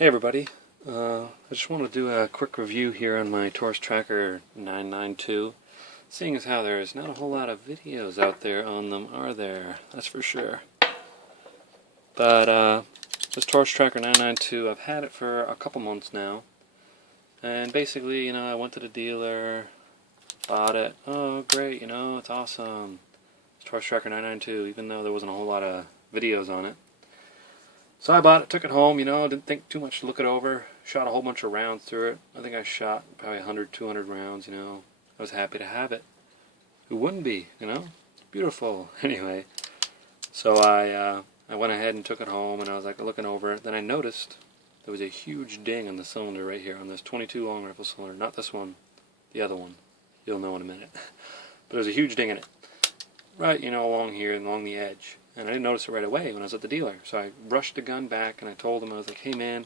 Hey everybody, I just want to do a quick review here on my Taurus Tracker 992. Seeing as how there's not a whole lot of videos out there on them, are there? That's for sure. But this Taurus Tracker 992, I've had it for a couple months now. And basically, I went to the dealer, bought it. Oh great, it's awesome. It's Taurus Tracker 992, even though there wasn't a whole lot of videos on it. So I bought it, took it home, didn't think too much to look it over, shot a whole bunch of rounds through it. I think I shot probably 100, 200 rounds, I was happy to have it. Who wouldn't be, Beautiful. Anyway, so I went ahead and took it home, and I was like looking over it. Then I noticed there was a huge ding in the cylinder right here on this 22 long rifle cylinder. Not this one, the other one. You'll know in a minute. But there's a huge ding in it. Right, along here, along the edge. And I didn't notice it right away when I was at the dealer. So I rushed the gun back and I told him, I was like, hey man.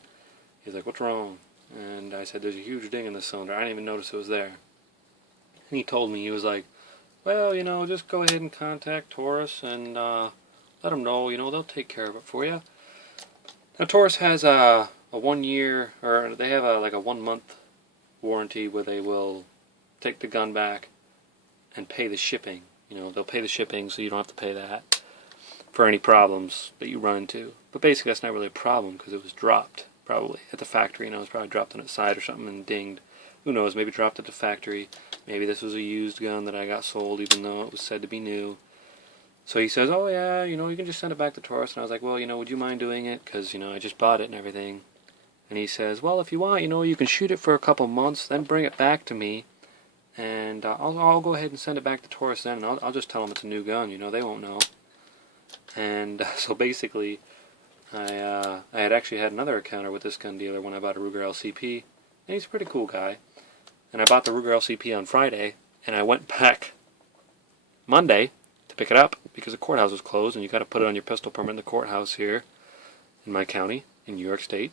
He's like, what's wrong? And I said, there's a huge ding in the cylinder. I didn't even notice it was there. And he told me, he was like, well, just go ahead and contact Taurus and let them know, they'll take care of it for you. Now Taurus has a 1 year, or they have like a 1 month warranty where they will take the gun back and pay the shipping. They'll pay the shipping so you don't have to pay that for any problems that you run into. But basically that's not really a problem because it was dropped probably at the factory. It was probably dropped on its side or something and dinged. Who knows, maybe dropped at the factory. Maybe this was a used gun that I got sold even though it was said to be new. So he says, oh yeah, you can just send it back to Taurus. And I was like, well, would you mind doing it? Because, I just bought it and everything. And he says, well, if you want, you can shoot it for a couple months, then bring it back to me. And I'll go ahead and send it back to Taurus then, and I'll just tell them it's a new gun, they won't know. And so basically, I had actually had another encounter with this gun dealer when I bought a Ruger LCP, and he's a pretty cool guy. And I bought the Ruger LCP on Friday, and I went back Monday to pick it up because the courthouse was closed, and you got to put it on your pistol permit in the courthouse here in my county, in New York State.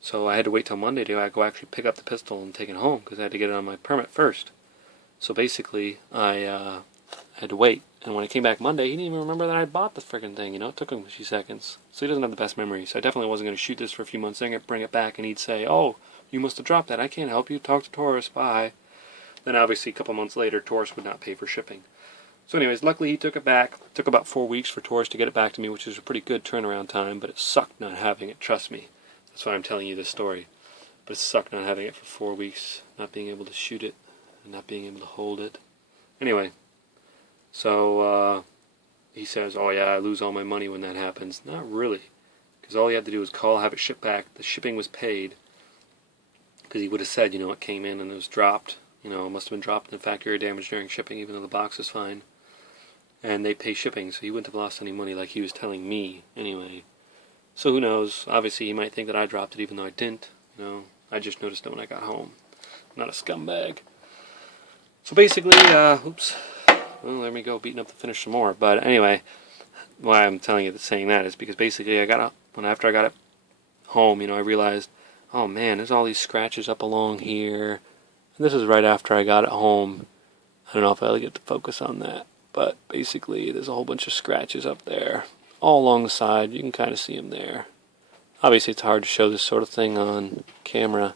So I had to wait till Monday to go actually pick up the pistol and take it home because I had to get it on my permit first. So basically, I had to wait. And when I came back Monday, he didn't even remember that I bought the friggin' thing, It took him a few seconds. So he doesn't have the best memory. So I definitely wasn't going to shoot this for a few months, then bring it back, and he'd say, oh, you must have dropped that. I can't help you. Talk to Taurus. Bye. Then obviously a couple months later, Taurus would not pay for shipping. So anyways, luckily he took it back. It took about 4 weeks for Taurus to get it back to me, which is a pretty good turnaround time, but it sucked not having it, trust me. That's why I'm telling you this story. But it sucked not having it for 4 weeks, not being able to shoot it, and not being able to hold it. Anyway, so he says, oh yeah, I lose all my money when that happens. Not really, because all he had to do was call, have it shipped back. The shipping was paid, because he would have said, it came in and it was dropped. It must have been dropped in the factory or damaged during shipping, even though the box is fine. And they pay shipping, so he wouldn't have lost any money like he was telling me, anyway. So who knows? Obviously he might think that I dropped it even though I didn't. I just noticed it when I got home. I'm not a scumbag. So basically, oops. Well, there we go, beating up the finish some more. But anyway, why I'm telling you saying that is because basically after I got it home, I realized, oh man, there's all these scratches up along here. And this is right after I got it home. I don't know if I'll get to focus on that. But basically, there's a whole bunch of scratches up there. All along the side, you can kind of see them there. Obviously it's hard to show this sort of thing on camera,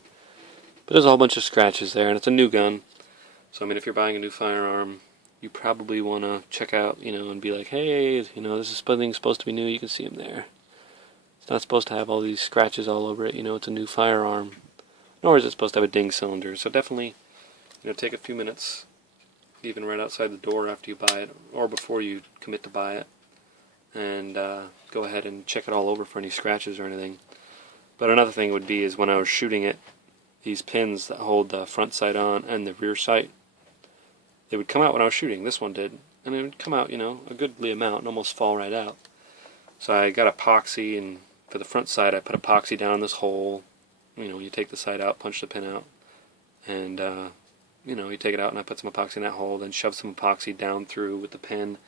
but there's a whole bunch of scratches there, and it's a new gun. So if you're buying a new firearm, you probably want to check out, and be like, hey, this thing's supposed to be new, you can see them there. It's not supposed to have all these scratches all over it, it's a new firearm. Nor is it supposed to have a ding cylinder, so definitely, take a few minutes, even right outside the door after you buy it, or before you commit to buy it. And go ahead and check it all over for any scratches or anything. But another thing would be is when I was shooting it, these pins that hold the front sight on and the rear sight, they would come out when I was shooting. This one did. And it would come out, a goodly amount and almost fall right out. So I got epoxy, and for the front sight I put epoxy down this hole. You take the sight out, punch the pin out, and you take it out and I put some epoxy in that hole, then shove some epoxy down through with the pin.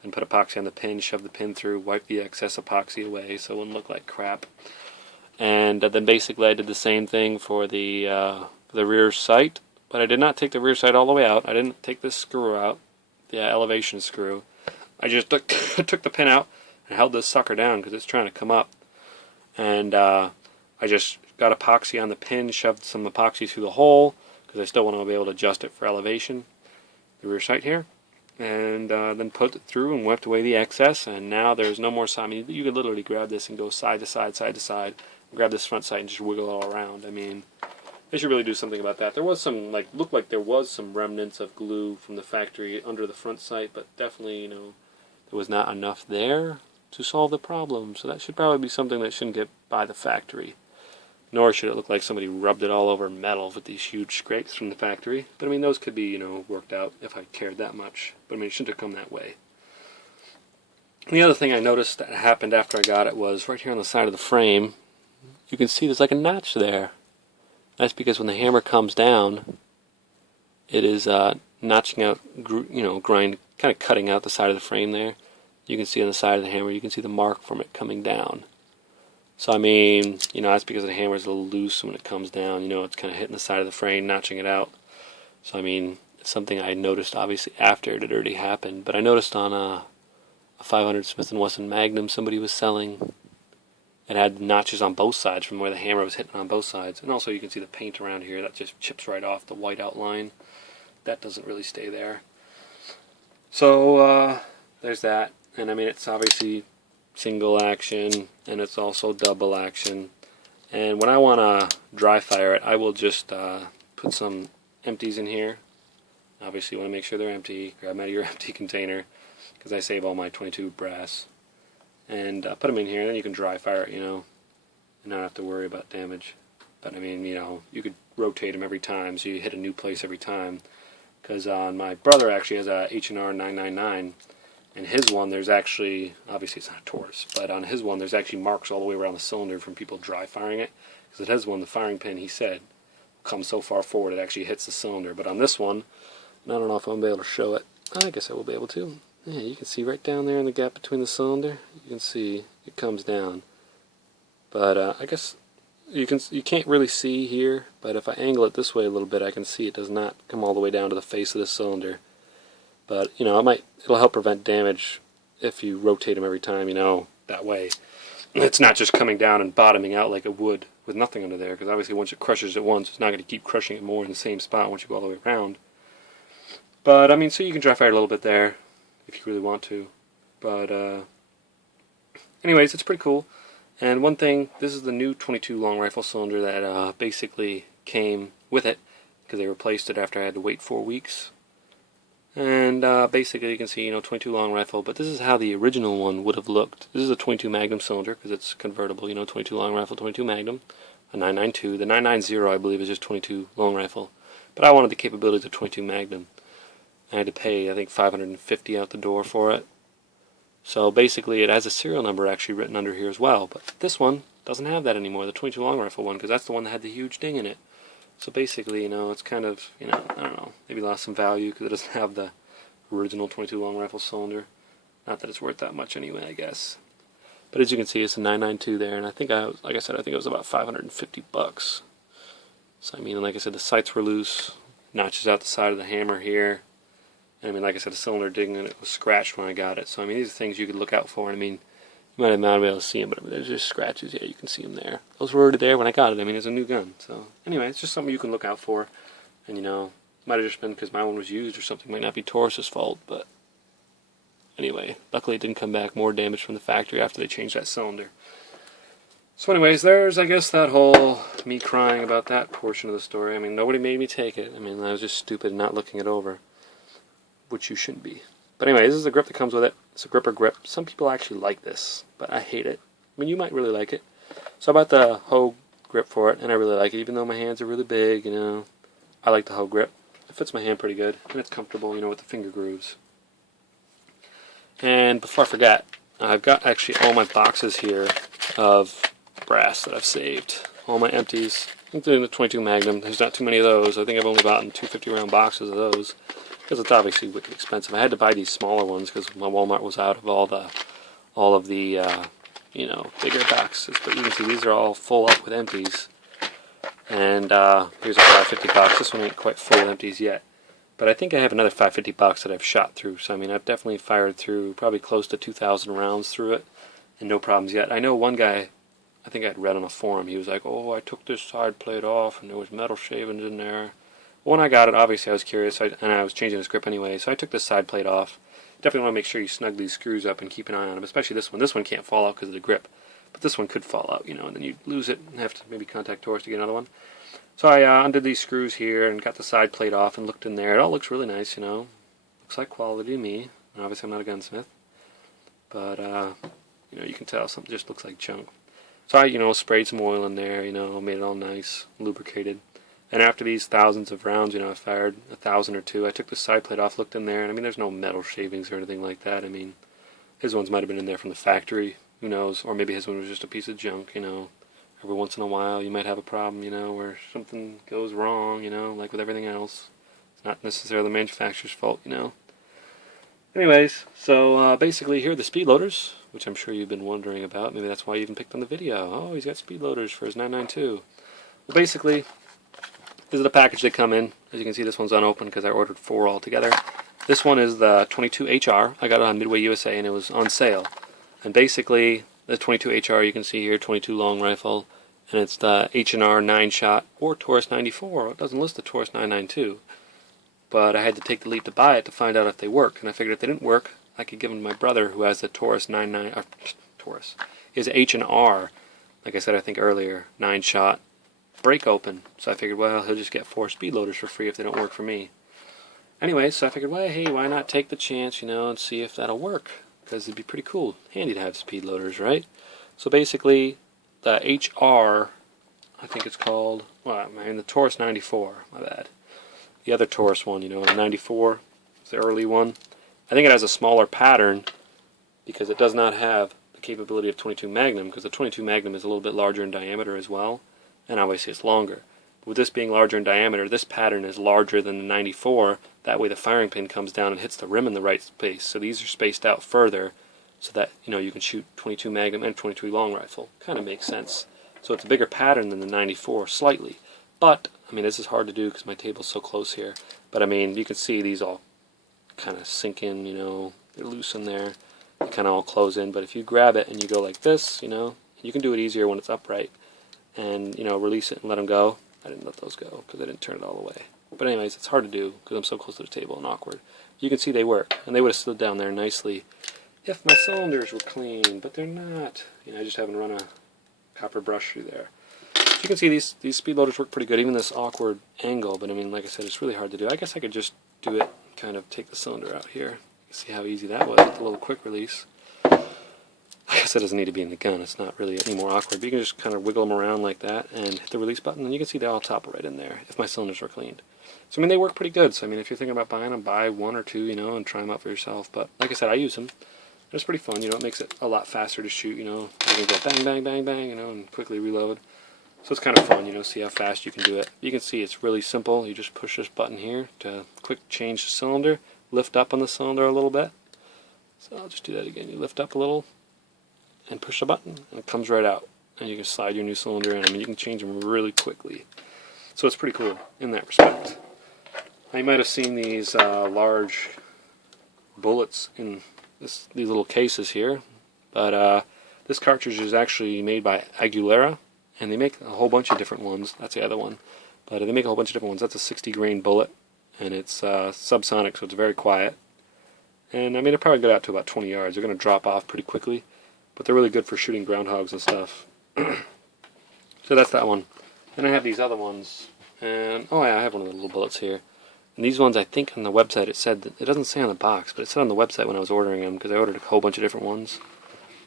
And put epoxy on the pin, shove the pin through, wipe the excess epoxy away so it wouldn't look like crap. And then basically I did the same thing for the rear sight, but I did not take the rear sight all the way out. I didn't take this screw out, the elevation screw. I just took the pin out and held this sucker down because it's trying to come up. And I just got epoxy on the pin, shoved some epoxy through the hole, because I still want to be able to adjust it for elevation, the rear sight here, and then put it through and whipped away the excess, and now there's no more side. I mean, you could literally grab this and go side to side, side to side, grab this front sight and just wiggle it all around. I mean, they should really do something about that. There was some, looked like there was some remnants of glue from the factory under the front sight, but definitely, there was not enough there to solve the problem. So that should probably be something that shouldn't get by the factory. Nor should it look like somebody rubbed it all over metal with these huge scrapes from the factory. But I mean, those could be, worked out if I cared that much. But I mean, it shouldn't have come that way. And the other thing I noticed that happened after I got it was right here on the side of the frame, you can see there's like a notch there. That's because when the hammer comes down, it is notching out, kind of cutting out the side of the frame there. You can see on the side of the hammer, you can see the mark from it coming down. So I mean, that's because the hammer is a little loose when it comes down. It's kind of hitting the side of the frame, notching it out. So I mean, it's something I noticed obviously after it had already happened. But I noticed on a 500 Smith & Wesson Magnum somebody was selling. It had notches on both sides from where the hammer was hitting on both sides. And also you can see the paint around here that just chips right off the white outline. That doesn't really stay there. So there's that. And I mean, it's obviously single action, and it's also double action. And when I want to dry fire it, I will just put some empties in here. Obviously you want to make sure they're empty. Grab them out of your empty container, because I save all my 22 brass. And put them in here, and then you can dry fire it, and not have to worry about damage. But I mean, you could rotate them every time, so you hit a new place every time. Because my brother actually has a H&R 999, and his one, there's actually, obviously it's not a Taurus, but on his one there's actually marks all the way around the cylinder from people dry firing it. Because it has one, the firing pin, he said, comes so far forward it actually hits the cylinder. But on this one, and I don't know if I'm going to be able to show it. I guess I will be able to. Yeah, you can see right down there in the gap between the cylinder, you can see it comes down. But I guess you can't really see here, but if I angle it this way a little bit, I can see it does not come all the way down to the face of the cylinder. But it'll help prevent damage if you rotate them every time, that way. It's not just coming down and bottoming out like it would with nothing under there, because obviously once it crushes it once, it's not going to keep crushing it more in the same spot once you go all the way around. But I mean, so you can dry fire it a little bit there if you really want to. But anyways, it's pretty cool. And one thing, this is the new 22 long rifle cylinder that basically came with it, because they replaced it after I had to wait 4 weeks. And basically you can see, 22 long rifle, but this is how the original one would have looked. This is a 22 Magnum cylinder, because it's convertible, 22 long rifle, 22 Magnum, a 992. The 990, I believe, is just 22 long rifle. But I wanted the capabilities of 22 Magnum. I had to pay, I think, $550 out the door for it. So basically it has a serial number actually written under here as well. But this one doesn't have that anymore, the 22 long rifle one, because that's the one that had the huge ding in it. So basically, it's kind of, I don't know, maybe lost some value because it doesn't have the original 22 long rifle cylinder. Not that it's worth that much anyway, I guess. But as you can see, it's a 992 there, and I think I think it was about $550. So I mean, like I said, the sights were loose, notches out the side of the hammer here. And I mean, like I said, the cylinder ding, and it was scratched when I got it. So I mean, these are things you could look out for. And I mean, you might not be able to see them, but I mean, there's just scratches. Yeah, you can see them there. Those were already there when I got it. I mean, it's a new gun. So anyway, it's just something you can look out for. And might have just been because my one was used or something. Might not be Taurus's fault, but anyway, luckily it didn't come back more damage from the factory after they changed that cylinder. So anyways, there's, I guess, that whole me crying about that portion of the story. I mean, nobody made me take it. I mean, I was just stupid not looking it over, which you shouldn't be. But anyway, this is the grip that comes with it. It's a gripper grip. Some people actually like this, but I hate it. I mean, you might really like it. So I bought the Hogue grip for it, and I really like it, even though my hands are really big, I like the Hogue grip. It fits my hand pretty good, and it's comfortable, with the finger grooves. And before I forget, I've got actually all my boxes here of brass that I've saved. All my empties, including the 22 Magnum. There's not too many of those. I think I've only bought 250 round boxes of those, because it's obviously wicked expensive. I had to buy these smaller ones because my Walmart was out of all of the bigger boxes. But you can see these are all full up with empties. And here's a 550 box. This one ain't quite full of empties yet. But I think I have another 550 box that I've shot through. So I mean, I've definitely fired through probably close to 2,000 rounds through it, and no problems yet. I know one guy, I think I'd read on a forum, he was like, oh, I took this side plate off and there was metal shavings in there. When I got it, obviously I was curious, and I was changing this grip anyway, so I took this side plate off. Definitely want to make sure you snug these screws up and keep an eye on them, especially this one. This one can't fall out because of the grip, but this one could fall out, and then you'd lose it and have to maybe contact Taurus to get another one. So I undid these screws here and got the side plate off and looked in there. It all looks really nice, Looks like quality to me. And obviously I'm not a gunsmith, but you can tell something just looks like junk. So I, sprayed some oil in there, made it all nice, lubricated. And after these thousands of rounds, I fired 1,000 or two. I took the side plate off, looked in there, and there's no metal shavings or anything like that. His ones might have been in there from the factory, who knows? Or maybe his one was just a piece of junk, Every once in a while you might have a problem, where something goes wrong, like with everything else. It's not necessarily the manufacturer's fault, Anyways, so basically here are the Speedloaders, which I'm sure you've been wondering about. Maybe that's why you even picked on the video. Oh, he's got Speedloaders for his 992. Well, basically, this is the package they come in. As you can see, this one's unopened because I ordered 4 altogether. This one is the 22HR. I got it on Midway USA and it was on sale. And basically, the 22HR you can see here, 22 long rifle, and it's the H&R 9-shot or Taurus 94. It doesn't list the Taurus 992. But I had to take the leap to buy it to find out if they work. And I figured if they didn't work, I could give them to my brother who has the Taurus 99, Taurus. He has an H&R, like I said I think earlier, 9-shot. Break open. So I figured, well, he'll just get 4 Speedloaders for free if they don't work for me. Anyway, so I figured, well, hey, why not take the chance, and see if that'll work? Because it'd be pretty cool. Handy to have Speedloaders, right? So basically, the HR, I think it's called, the Taurus 94, my bad. The other Taurus one, the 94, it's the early one. I think it has a smaller pattern because it does not have the capability of 22 Magnum, because the 22 Magnum is a little bit larger in diameter as well. And obviously it's longer. But with this being larger in diameter, this pattern is larger than the 94. That way the firing pin comes down and hits the rim in the right space. So these are spaced out further so that you can shoot 22 Magnum and 22 long rifle. Kind of makes sense. So it's a bigger pattern than the 94, slightly. But, this is hard to do because my table's so close here. But you can see these all kind of sink in, they're loose in there. They kind of all close in. But if you grab it and you go like this, you can do it easier when it's upright. And release it and let them go. I didn't let those go because I didn't turn it all the way. But anyways, it's hard to do because I'm so close to the table and awkward. You can see they work, and they would have slid down there nicely if my cylinders were clean, but they're not. I just haven't run a copper brush through there. So you can see these Speedloaders work pretty good, even this awkward angle. But like I said, it's really hard to do. I guess I could just do it, kind of take the cylinder out here. You see how easy that was with a little quick release. Like I said, it doesn't need to be in the gun. It's not really any more awkward. But you can just kind of wiggle them around like that and hit the release button, and you can see they all topple right in there if my cylinders are cleaned. So they work pretty good. So if you're thinking about buying them, buy 1 or 2, and try them out for yourself. But like I said, I use them. It's pretty fun. It makes it a lot faster to shoot. You can go bang, bang, bang, bang, and quickly reload. So it's kind of fun. See how fast you can do it. You can see it's really simple. You just push this button here to quick change the cylinder, lift up on the cylinder a little bit. So I'll just do that again. You lift up a little and push the button, and it comes right out. And you can slide your new cylinder in. You can change them really quickly. So it's pretty cool in that respect. Now you might have seen these large bullets in these little cases here, but this cartridge is actually made by Aguilera, and they make a whole bunch of different ones. That's the other one, but they make a whole bunch of different ones. That's a 60 grain bullet, and it's subsonic, so it's very quiet. And they're probably good out to about 20 yards. They're going to drop off pretty quickly, but they're really good for shooting groundhogs and stuff. So that's that one. Then I have these other ones, and I have one of the little bullets here. And these ones, I think on the website it said that, it doesn't say on the box, but it said on the website when I was ordering them, because I ordered a whole bunch of different ones.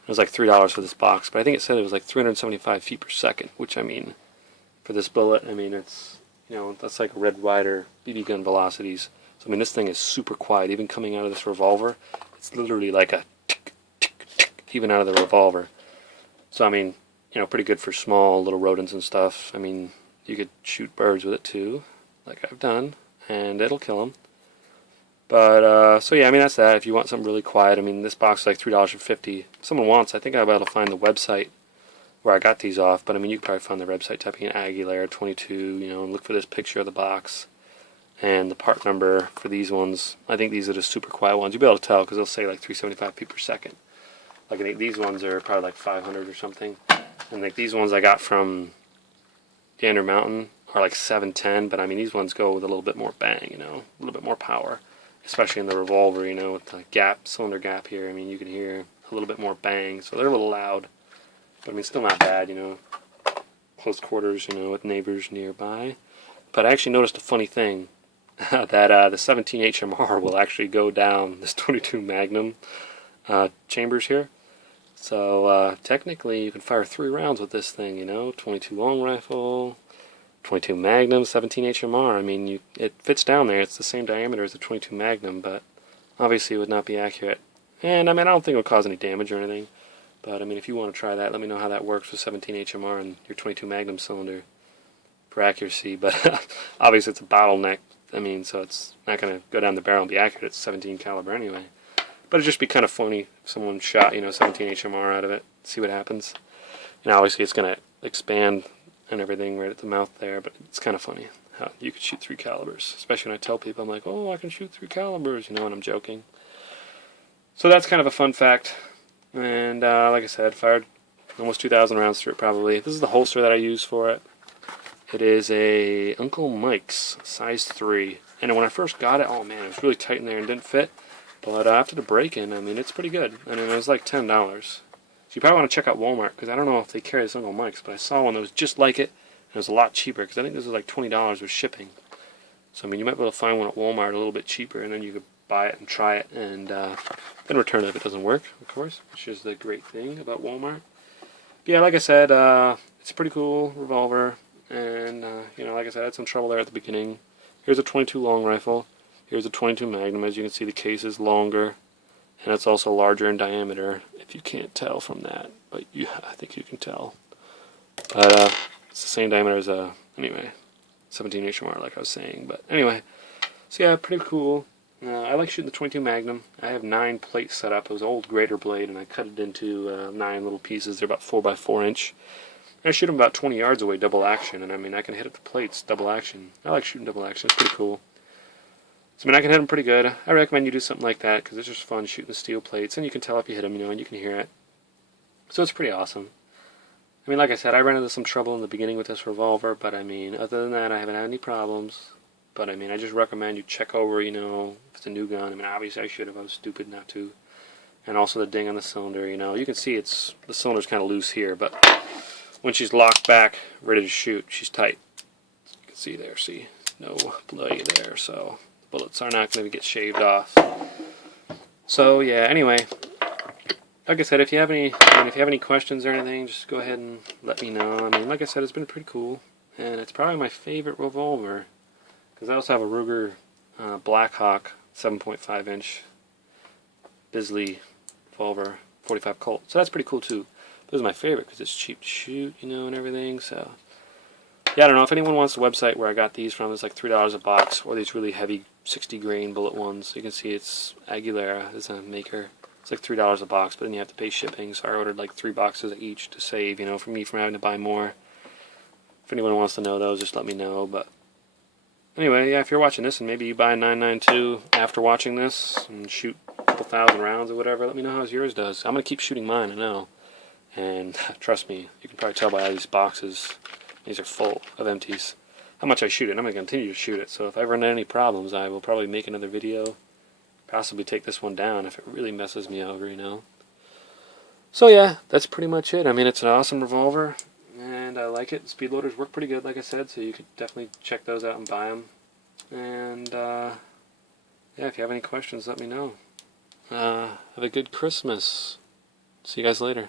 It was like $3 for this box, but I think it said it was like 375 feet per second, which for this bullet, it's, that's like a Red Ryder BB gun velocities. So this thing is super quiet, even coming out of this revolver. It's literally like a tick, tick, tick, even out of the revolver. So pretty good for small little rodents and stuff. You could shoot birds with it too, like I've done, and it'll kill them. But, so yeah, that's that. If you want something really quiet, this box is like $3.50. If someone wants, I think I'll be able to find the website where I got these off, but you can probably find the website typing in Aguilera 22, and look for this picture of the box and the part number for these ones. I think these are the super quiet ones. You'll be able to tell because they'll say like 375 feet per second. Like I think these ones are probably like 500 or something. And like these ones I got from Gander Mountain are like 710, but I mean these ones go with a little bit more bang, you know, a little bit more power, especially in the Revolver, you know, with the gap, cylinder gap here. I mean you can hear a little bit more bang, so they're a little loud, but I mean still not bad, you know, close quarters, you know, with neighbors nearby. But I actually noticed a funny thing, that the 17 HMR will actually go down this 22 Magnum chambers here. So technically you can fire 3 rounds with this thing, you know, 22 long rifle, 22 Magnum, 17 HMR. I mean, it fits down there. It's the same diameter as the 22 Magnum, but obviously it would not be accurate. And I mean, I don't think it would cause any damage or anything. But I mean, if you want to try that, let me know how that works with 17 HMR and your 22 Magnum cylinder for accuracy. But obviously it's a bottleneck. I mean, so it's not going to go down the barrel and be accurate. It's 17 caliber anyway. But it'd just be kind of funny if someone shot, you know, 17 HMR out of it, see what happens. And obviously it's going to expand and everything right at the mouth there, but it's kind of funny how you could shoot 3 calibers. Especially when I tell people, I'm like, oh, I can shoot 3 calibers, you know, and I'm joking. So that's kind of a fun fact. And like I said, fired almost 2,000 rounds through it probably. This is the holster that I use for it. It is a Uncle Mike's size 3. And when I first got it, oh man, it was really tight in there and didn't fit. But after the break-in, I mean, it's pretty good. I mean, it was like $10. So you probably want to check out Walmart, because I don't know if they carry this Uncle Mike's, but I saw one that was just like it, and it was a lot cheaper, because I think this was like $20 with shipping. So, I mean, you might be able to find one at Walmart a little bit cheaper, and then you could buy it and try it, and then return it if it doesn't work, of course, which is the great thing about Walmart. But yeah, like I said, it's a pretty cool revolver, and, you know, like I said, I had some trouble there at the beginning. Here's a 22 long rifle. Here's a 22 Magnum. As you can see, the case is longer, and it's also larger in diameter, if you can't tell from that, but I think you can tell. But it's the same diameter as anyway, 17 HMR, like I was saying. But anyway, so yeah, pretty cool. I like shooting the 22 Magnum. I have 9 plates set up. It was an old grater blade, and I cut it into 9 little pieces. They're about 4 by 4 inch. And I shoot them about 20 yards away, double action, and I mean, I can hit at the plates, double action. I like shooting double action. It's pretty cool. So, I mean, I can hit them pretty good. I recommend you do something like that, because it's just fun shooting the steel plates, and you can tell if you hit them, you know, and you can hear it. So it's pretty awesome. I mean, like I said, I ran into some trouble in the beginning with this revolver, but I mean, other than that, I haven't had any problems. But I mean, I just recommend you check over, you know, if it's a new gun. I mean, obviously I should have. I was stupid not to. And also the ding on the cylinder, you know. You can see the cylinder's kind of loose here, but when she's locked back, ready to shoot, she's tight. You can see there, see? No play there, so bullets are not going to get shaved off. So yeah, anyway, like I said, if you have any questions or anything, just go ahead and let me know. I mean, like I said, it's been pretty cool, and it's probably my favorite revolver, because I also have a Ruger Blackhawk 7.5 inch Bisley revolver 45 Colt, so that's pretty cool too. This is my favorite because it's cheap to shoot, you know, and everything. So yeah, I don't know if anyone wants the website where I got these from. It's like $3 a box, or these really heavy 60 grain bullet ones. You can see it's Aguilera is a maker. It's like $3 a box, but then you have to pay shipping. So I ordered like 3 boxes each to save, you know, for me from having to buy more. If anyone wants to know those, just let me know. But anyway, yeah, if you're watching this and maybe you buy a 992 after watching this and shoot a couple thousand rounds or whatever, let me know how yours does. I'm gonna keep shooting mine, I know. And trust me, you can probably tell by all these boxes. These are full of empties. How much I shoot it, and I'm going to continue to shoot it. So if I run into any problems, I will probably make another video. Possibly take this one down if it really messes me over, you know. So yeah, that's pretty much it. I mean, it's an awesome revolver, and I like it. Speedloaders work pretty good, like I said, so you could definitely check those out and buy them. And yeah, if you have any questions, let me know. Have a good Christmas. See you guys later.